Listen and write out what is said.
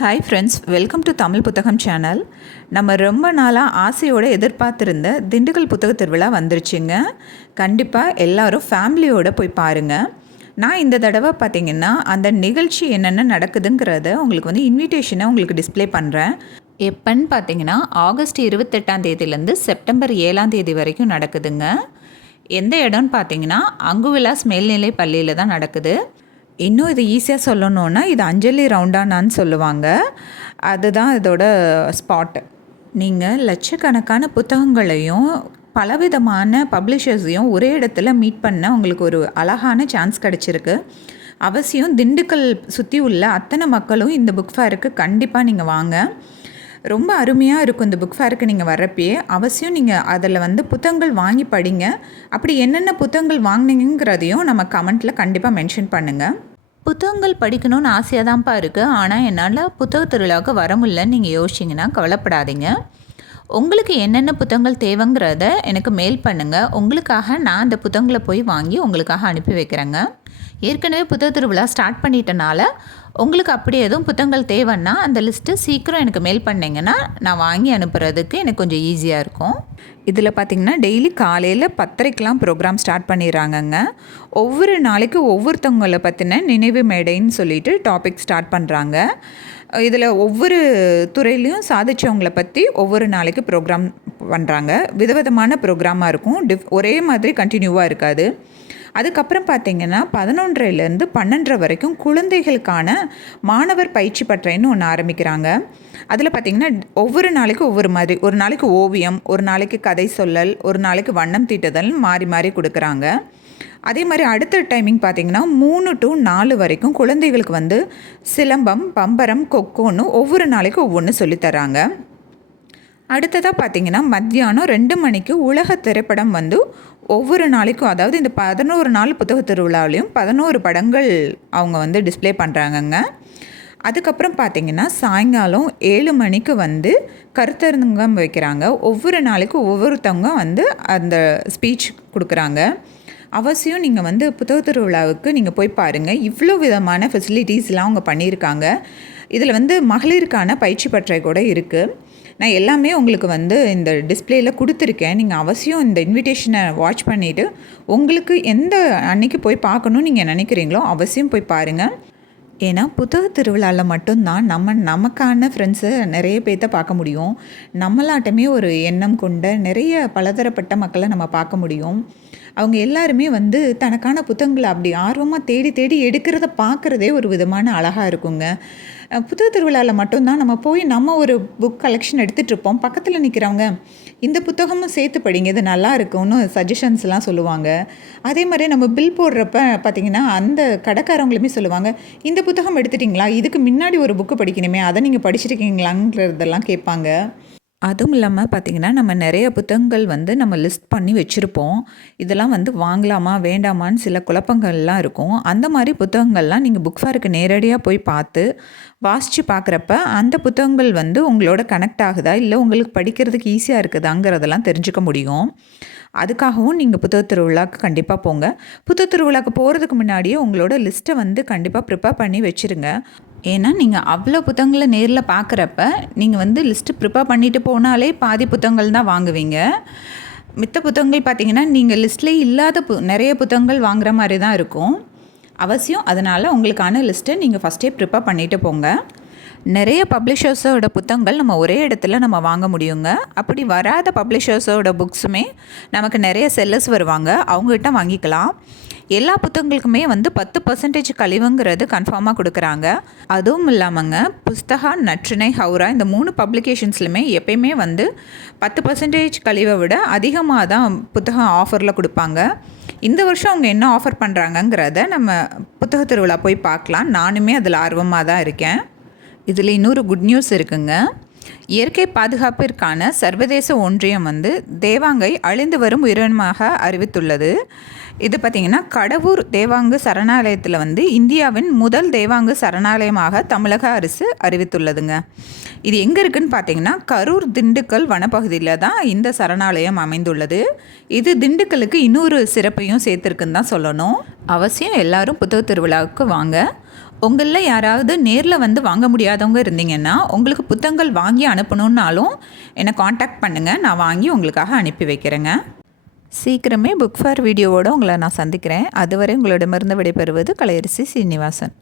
Hi friends, welcome to Tamil புத்தகம் channel. நம்ம ரொம்ப நாளாக ஆசையோடு எதிர்பார்த்துருந்த திண்டுக்கல் புத்தக திருவிழா வந்துருச்சுங்க. கண்டிப்பாக எல்லோரும் ஃபேமிலியோடு போய் பாருங்கள். நான் இந்த தடவை பார்த்திங்கன்னா அந்த நிகழ்ச்சி என்னென்ன நடக்குதுங்கிறத உங்களுக்கு இன்விடேஷனை உங்களுக்கு டிஸ்பிளே பண்ணுறேன். எப்போன்னு பார்த்தீங்கன்னா ஆகஸ்ட் 28 செப்டம்பர் 7 வரைக்கும் நடக்குதுங்க. எந்த இடம்னு பார்த்தீங்கன்னா அங்குவிலாஸ் மேல்நிலை பள்ளியில் தான் நடக்குது. இன்னும் இது ஈஸியாக சொல்லணுன்னா இது அஞ்சலி ரவுண்டானான்னு சொல்லுவாங்க. அதுதான் இதோட ஸ்பாட்டு. நீங்கள் லட்சக்கணக்கான புத்தகங்களையும் பலவிதமான பப்ளிஷர்ஸையும் ஒரே இடத்துல மீட் பண்ண உங்களுக்கு ஒரு அழகான சான்ஸ் கிடச்சிருக்கு. அவசியம் திண்டுக்கல் சுற்றி உள்ள அத்தனை மக்களும் இந்த புக் ஃபேருக்கு கண்டிப்பாக நீங்கள் வாங்க. ரொம்ப அருமையாக இருக்கும். இந்த புக் ஃபேருக்கு நீங்கள் வர்றப்பயே அவசியம் நீங்கள் அதில் புத்தகங்கள் வாங்கி படிங்க. அப்படி என்னென்ன புத்தகங்கள் வாங்கினீங்கிறதையும் நம்ம கமெண்ட்டில் கண்டிப்பாக மென்ஷன் பண்ணுங்கள். புத்தகங்கள் படிக்கணும்னு ஆசையாக தான்ப்பா இருக்குது, ஆனால் என்னால் புத்தக திருவிழாவுக்கு வர முடியலன்னு நீங்கள் யோசிச்சிங்கன்னா கவலைப்படாதீங்க. உங்களுக்கு என்னென்ன புத்தகங்கள் தேவைங்கிறத எனக்கு மெயில் பண்ணுங்கள். உங்களுக்காக நான் அந்த புத்தகங்களை போய் வாங்கி உங்களுக்காக அனுப்பி வைக்கிறேங்க. ஏற்கனவே புத்தக திருவிழா ஸ்டார்ட் பண்ணிட்டனால உங்களுக்கு அப்படி எதுவும் புத்தகங்கள் தேவைன்னா அந்த லிஸ்ட்டு சீக்கிரம் எனக்கு மெயில் பண்ணிங்கன்னா நான் வாங்கி அனுப்புறதுக்கு எனக்கு கொஞ்சம் ஈஸியாக இருக்கும். இதில் பார்த்திங்கன்னா டெய்லி காலையில் 10:30 ப்ரோக்ராம் ஸ்டார்ட் பண்ணிடுறாங்கங்க. ஒவ்வொரு நாளைக்கு ஒவ்வொருத்தவங்களை பற்றின நினைவு மேடைன்னு சொல்லிட்டு டாபிக் ஸ்டார்ட் பண்ணுறாங்க. இதில் ஒவ்வொரு துறையிலையும் சாதிச்சவங்களை பற்றி ஒவ்வொரு நாளைக்கு ப்ரோக்ராம் பண்ணுறாங்க. விதவிதமான ப்ரோக்ராமாக இருக்கும். ஒரே மாதிரி கண்டினியூவாக இருக்காது. அதுக்கப்புறம் பார்த்திங்கன்னா 11:30 12 வரைக்கும் குழந்தைகளுக்கான மாணவர் பயிற்சி பட்டறைன்னு ஒன்று ஆரம்பிக்கிறாங்க. அதில் பார்த்திங்கன்னா ஒவ்வொரு நாளைக்கு ஒவ்வொரு மாதிரி, ஒரு நாளைக்கு ஓவியம், ஒரு நாளைக்கு கதை சொல்லல், ஒரு நாளைக்கு வண்ணம் தீட்டுதல் மாறி மாறி கொடுக்குறாங்க. அதே மாதிரி அடுத்த டைமிங் பார்த்திங்கன்னா 3 to 4 வரைக்கும் குழந்தைகளுக்கு சிலம்பம், பம்பரம், கொக்கோன்னு ஒவ்வொரு நாளைக்கு ஒவ்வொன்று சொல்லித்தராங்க. அடுத்ததாக பார்த்திங்கன்னா மத்தியானம் 2 மணிக்கு உலக திரைப்படம் ஒவ்வொரு நாளைக்கும், அதாவது இந்த 11 நாள் புத்தக திருவிழாவிலையும் 11 படங்கள் அவங்க டிஸ்பிளே பண்ணுறாங்கங்க. அதுக்கப்புறம் பார்த்திங்கன்னா சாயங்காலம் 7 மணிக்கு கருத்தரங்கம் வைக்கிறாங்க. ஒவ்வொரு நாளைக்கும் ஒவ்வொருத்தவங்க அந்த ஸ்பீச் கொடுக்குறாங்க. அவசியம் நீங்கள் புத்தக திருவிழாவுக்கு நீங்கள் போய் பாருங்கள். இவ்வளோ விதமான ஃபெசிலிட்டிஸ்லாம் அவங்க பண்ணியிருக்காங்க. இதில் மகளிருக்கான பயிற்சி பட்டறை கூட இருக்குது. நான் எல்லாமே உங்களுக்கு இந்த டிஸ்பிளேயில் கொடுத்துருக்கேன். நீங்கள் அவசியம் இந்த இன்விடேஷனை வாட்ச் பண்ணிவிட்டு உங்களுக்கு எந்த அன்னைக்கு போய் பார்க்கணுன்னு நீங்கள் நினைக்கிறீங்களோ அவசியம் போய் பாருங்கள். ஏன்னா புத்தக திருவிழாவில் மட்டும்தான் நமக்கான ஃப்ரெண்ட்ஸை நிறைய பேர்த்த பார்க்க முடியும். நம்மளாட்டமே ஒரு எண்ணம் கொண்ட நிறைய பலதரப்பட்ட மக்களை நம்ம பார்க்க முடியும். அவங்க எல்லாருமே தனக்கான புத்தகங்களை அப்படி ஆர்வமாக தேடி தேடி எடுக்கிறத பார்க்குறதே ஒரு விதமான அழகாக இருக்குங்க. புத்தக திருவிழாவில் மட்டும்தான் நம்ம போய் நம்ம ஒரு புக் கலெக்ஷன் எடுத்துகிட்ருப்போம். பக்கத்தில் நிற்கிறவங்க இந்த புத்தகமும் சேர்த்து படிங்க, இது நல்லா இருக்கும்னு சஜஷன்ஸ்லாம் சொல்லுவாங்க. அதே மாதிரி நம்ம பில் போடுறப்ப பார்த்திங்கன்னா அந்த கடைக்காரவங்களுமே சொல்லுவாங்க, இந்த புத்தகம் எடுத்துட்டிங்களா, இதுக்கு முன்னாடி ஒரு புக்கு படிக்கணுமே, அதை நீங்கள் படிச்சிருக்கீங்களாங்கிறதெல்லாம் கேட்பாங்க. அதுவும் இல்லாமல் பார்த்திங்கன்னா நம்ம நிறைய புத்தகங்கள் நம்ம லிஸ்ட் பண்ணி வச்சுருப்போம். இதெல்லாம் வாங்கலாமா வேண்டாமான்னு சில குழப்பங்கள்லாம் இருக்கும். அந்த மாதிரி புத்தகங்கள்லாம் நீங்கள் புக் ஃபேருக்கு நேரடியாக போய் பார்த்து வாசித்து பார்க்குறப்ப அந்த புத்தகங்கள் உங்களோட கனெக்ட் ஆகுதா, இல்லை உங்களுக்கு படிக்கிறதுக்கு ஈஸியாக இருக்குதாங்கிறதெல்லாம் தெரிஞ்சுக்க முடியும். அதுக்காகவும் நீங்கள் புத்தக திருவிழாவுக்கு கண்டிப்பாக போங்க. புத்தக திருவிழாவுக்கு போகிறதுக்கு முன்னாடியே உங்களோட லிஸ்ட்டை கண்டிப்பாக ப்ரிப்பேர் பண்ணி வச்சுருங்க. ஏன்னா நீங்கள் அவ்வளோ புத்தகங்களை நேரில் பார்க்குறப்ப நீங்கள் லிஸ்ட்டு ப்ரிப்பேர் பண்ணிவிட்டு போனாலே பாதி புத்தகங்கள் தான் வாங்குவீங்க. மித்த புத்தகங்கள் பார்த்திங்கன்னா நீங்கள் லிஸ்ட்லேயே இல்லாத நிறைய புத்தகங்கள் வாங்குகிற மாதிரி தான் இருக்கும். அவசியம் அதனால் உங்களுக்கான லிஸ்ட்டை நீங்கள் ஃபஸ்ட்டே ப்ரிப்பேர் பண்ணிவிட்டு போங்க. நிறைய பப்ளிஷர்ஸோட புத்தகங்கள் நம்ம ஒரே இடத்துல நம்ம வாங்க முடியுங்க. அப்படி வராத பப்ளிஷர்ஸோட புக்ஸுமே நமக்கு நிறைய செல்லர்ஸ் வருவாங்க, அவங்ககிட்ட வாங்கிக்கலாம். எல்லா புத்தகங்களுக்குமே 10% கழிவுங்கிறது கன்ஃபார்மாக கொடுக்குறாங்க. அதுவும் இல்லாமங்க புஸ்தகா, நற்றிணை, ஹவுரா இந்த 3 பப்ளிகேஷன்ஸ்லையுமே எப்பயுமே 10% கழிவை விட அதிகமாக தான் புத்தகம் ஆஃபரில் கொடுப்பாங்க. இந்த வருஷம் அவங்க என்ன ஆஃபர் பண்ணுறாங்கங்கிறத நம்ம புத்தக திருவிழா போய் பார்க்கலாம். நானுமே அதில் ஆர்வமாக தான் இருக்கேன். இதில் இன்னொரு குட் நியூஸ் இருக்குங்க. இயற்கை பாதுகாப்பிற்கான சர்வதேச ஒன்றியம் தேவாங்கை அழிந்து வரும் உயிரினமாக அறிவித்துள்ளது. இது பார்த்திங்கன்னா கடவூர் தேவாங்கு சரணாலயத்தில் இந்தியாவின் முதல் தேவாங்கு சரணாலயமாக தமிழக அரசு அறிவித்துள்ளதுங்க. இது எங்கே இருக்குதுன்னு பார்த்தீங்கன்னா கரூர் திண்டுக்கல் வனப்பகுதியில் தான் இந்த சரணாலயம் அமைந்துள்ளது. இது திண்டுக்கலுக்கு இன்னொரு சிறப்பையும் சேர்த்துருக்குன்னு தான் சொல்லணும். அவசியம் எல்லாரும் புத்தக திருவிழாவுக்கு வாங்க. உங்களில் யாராவது நேரில் வந்து வாங்க முடியாதவங்க இருந்தீங்கன்னா உங்களுக்கு புத்தகங்கள் வாங்கி அனுப்பணுன்னாலும் என்னை காண்டாக்ட் பண்ணுங்கள், நான் வாங்கி உங்களுக்காக அனுப்பி வைக்கிறேங்க. சீக்கிரமே புக் ஃபேர் வீடியோவோடு உங்களை நான் சந்திக்கிறேன். அதுவரை உங்களிடமிருந்து விடைபெறுவது கலையரசி சீனிவாசன்.